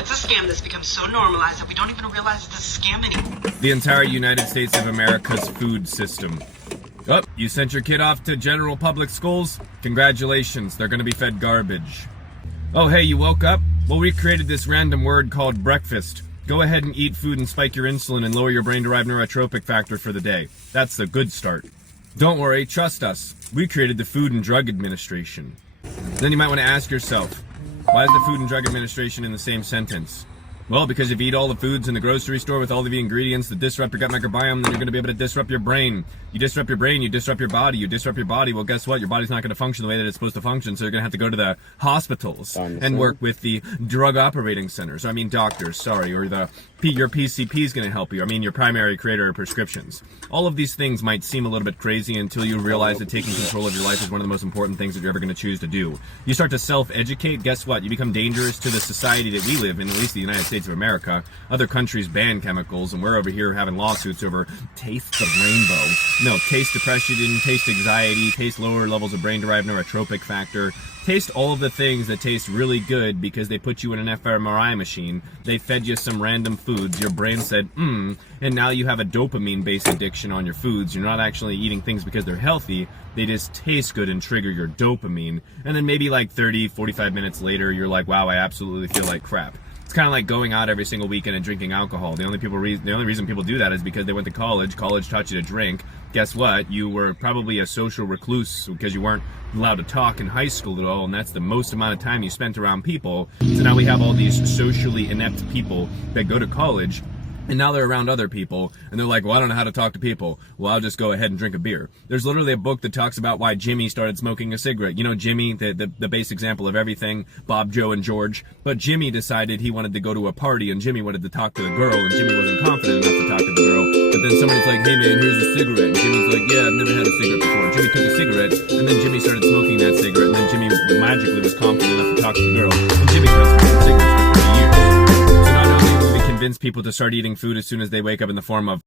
What's a scam that's become so normalized that we don't even realize it's a scam anymore? The entire United States of America's food system. Oh, you sent your kid off to general public schools? Congratulations, they're gonna be fed garbage. Oh hey, you woke up? Well, we created this random word called breakfast. Go ahead and eat food and spike your insulin and lower your brain-derived neurotropic factor for the day. That's the good start. Don't worry, trust us. We created the Food and Drug Administration. Then you might want to ask yourself, why is the Food and Drug Administration in the same sentence? Well, because if you eat all the foods in the grocery store with all of the ingredients that disrupt your gut microbiome, then you're going to be able to disrupt your brain. You disrupt your brain, you disrupt your body. You disrupt your body, well, guess what? Your body's not going to function the way that it's supposed to function, so you're going to have to go to the hospitals and work with the drug operating centers. I mean, doctors, sorry, or your PCP is going to help you. I mean, your primary creator of prescriptions. All of these things might seem a little bit crazy until you realize that taking control of your life is one of the most important things that you're ever going to choose to do. You start to self-educate, guess what? You become dangerous to the society that we live in, at least the United States of America. Other countries ban chemicals, and we're over here having lawsuits over taste of rainbow. No, taste depression, taste anxiety, taste lower levels of brain-derived neurotropic factor. Taste all of the things that taste really good because they put you in an fMRI machine. They fed you some random foods. Your brain said, and now you have a dopamine-based addiction on your foods. You're not actually eating things because they're healthy. They just taste good and trigger your dopamine. And then maybe like 30, 45 minutes later, you're like, wow, I absolutely feel like crap. It's kind of like going out every single weekend and drinking alcohol. The only reason people do that is because they went to college. College taught you to drink. Guess what? You were probably a social recluse because you weren't allowed to talk in high school at all, and that's the most amount of time you spent around people. So now we have all these socially inept people that go to college, and now they're around other people, and they're like, well, I don't know how to talk to people. Well, I'll just go ahead and drink a beer. There's literally a book that talks about why Jimmy started smoking a cigarette. You know, Jimmy, the base example of everything, Bob, Joe, and George. But Jimmy decided he wanted to go to a party, and Jimmy wanted to talk to the girl, and Jimmy wasn't confident enough to talk to the girl. But then somebody's like, hey man, here's a cigarette. And Jimmy's like, yeah, I've never had a cigarette before. Jimmy took a cigarette, and then Jimmy started smoking that cigarette, and then Jimmy magically was confident enough to talk to the girl, and Jimmy started smoking cigarettes for 30 years. So not only will we convince people to start eating food as soon as they wake up in the form of